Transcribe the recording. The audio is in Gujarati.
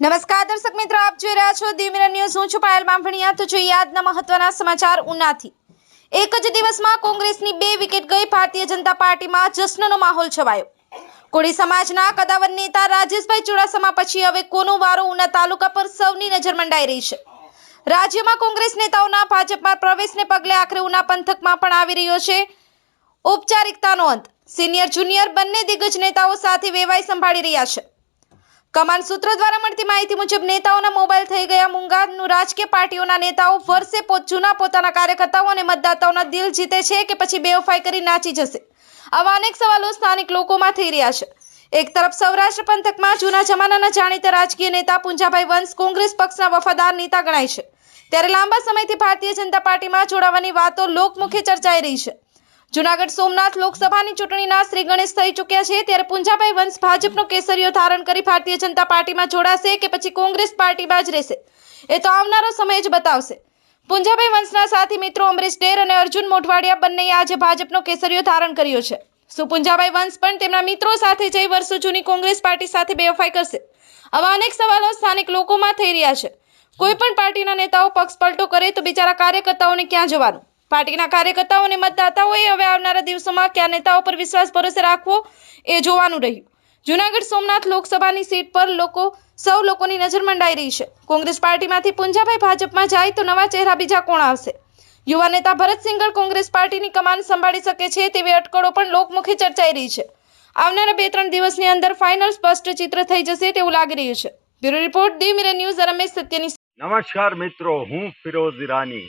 નમસ્કાર, દર્શક મિત્રો, આપ જોઈ રહ્યા છો દિમિર ન્યૂઝ. હું છું પાયલ બાંભણિયા તો જોઈએ આજના મહત્વના સમાચાર ઉનાથી. એક જ દિવસમાં કોંગ્રેસની બે વિકેટ ગઈ. ભારતીય જનતા પાર્ટીમાં જશ્નનો માહોલ છવાયો. કોળી સમાજના કદાવર નેતા રાજેશભાઈ ચુડાસમા પછી હવે કોનો વારો ઉના તાલુકા પર સૌની નજર મંડાઈ રહી છે. રાજ્યમાં કોંગ્રેસ નેતાઓના ભાજપમાં પ્રવેશને પગલે આખરે ઉના પંથકમાં પણ આવી રહ્યો છે ઔપચારિકતાનો અંત. સિનિયર, જુનિયર બંને દિગ્ગજ નેતાઓ સાથે વેવાઈ સંભાળી રહ્યા છે. કમાન સૂત્રો દ્વારા મળતી માહિતી મુજબ નેતાઓના મોબાઈલ થઈ ગયા. મુંગાનું રાજકીય પાર્ટીઓના નેતાઓ વર્ષે જૂના પોતાના કાર્યકર્તાઓ અને મતદાતાઓના દિલ જીતે છે કે પછી બેવફાઈ કરી નાચી જશે? આવા અનેક સવાલો સ્થાનિક લોકોમાં થઈ રહ્યા છે. એક તરફ સૌરાષ્ટ્ર પંથકમાં જૂના જમાનાના જાણીતા રાજકીય નેતા પુંજાભાઈ વંશ કોંગ્રેસ પક્ષના વફાદાર નેતા ગણાય છે. ત્યારે લાંબા સમયથી ભારતીય જનતા પાર્ટીમાં જોડાવાની વાતો લોકમુખે ચર્ચાઈ રહી છે. જુનાગઢ સોમનાથ લોકસભાની ચૂંટણીના શ્રી ગણેશ થઈ ચૂક્યા છે. ત્યારે પુંજાભાઈ વંશ ભાજપનો કેસરીઓ ધારણ કરી ભારતીય જનતા પાર્ટીમાં જોડાશે કે પછી કોંગ્રેસ પાર્ટીમાં જ રહેશે? એ તો આવનારો સમય જ બતાવશે. પુંજાભાઈ વંશના સાથી મિત્રો અમરીશ ડેર અને અર્જુન મોઢવાડિયા બંનેએ આજે ભાજપનો કેસરીઓ ધારણ કર્યો છે. સુપુંજાભાઈ પુંજાભાઈ વંશ પણ તેમના મિત્રો સાથે જઈ વર્ષો જૂની કોંગ્રેસ પાર્ટી સાથે બેવફાઈ કરશે? આવા અનેક સવાલો સ્થાનિક લોકોમાં થઈ રહ્યા છે. કોઈ પણ પાર્ટીના નેતાઓ પક્ષ પલટો કરે તો બિચારા કાર્યકર્તાઓને ક્યાં જવાનું? પાર્ટીના કાર્યકર્તાઓ અને મતદાતાઓએ હવે આવનારા દિવસોમાં કયા નેતાઓ પર વિશ્વાસ ભરોસે રાખવો એ જોવાનું રહ્યું. જુનાગઢ સોમનાથ લોકસભાની સીટ પર લોકો, સૌ લોકોની નજર મંડાઈ રહી છે. કોંગ્રેસ પાર્ટીમાંથી પુંજાભાઈ ભાજપમાં જાય તો નવા ચહેરા બીજા કોણ આવશે? યુવા નેતા ભરત સિંઘલ કોંગ્રેસ પાર્ટીની કમાન સંભાળી શકે છે તેવી અટકળો પણ લોકમુખે ચર્ચાઈ રહી છે. આવનારા બે ત્રણ દિવસની અંદર ફાઇનલ સ્પષ્ટ ચિત્ર થઈ જશે તેવું લાગી રહ્યું છે. Bureau report the mirror news, Ramesh સત્યની નમસ્કાર મિત્રો, હું ફિરોઝ ઈરાની.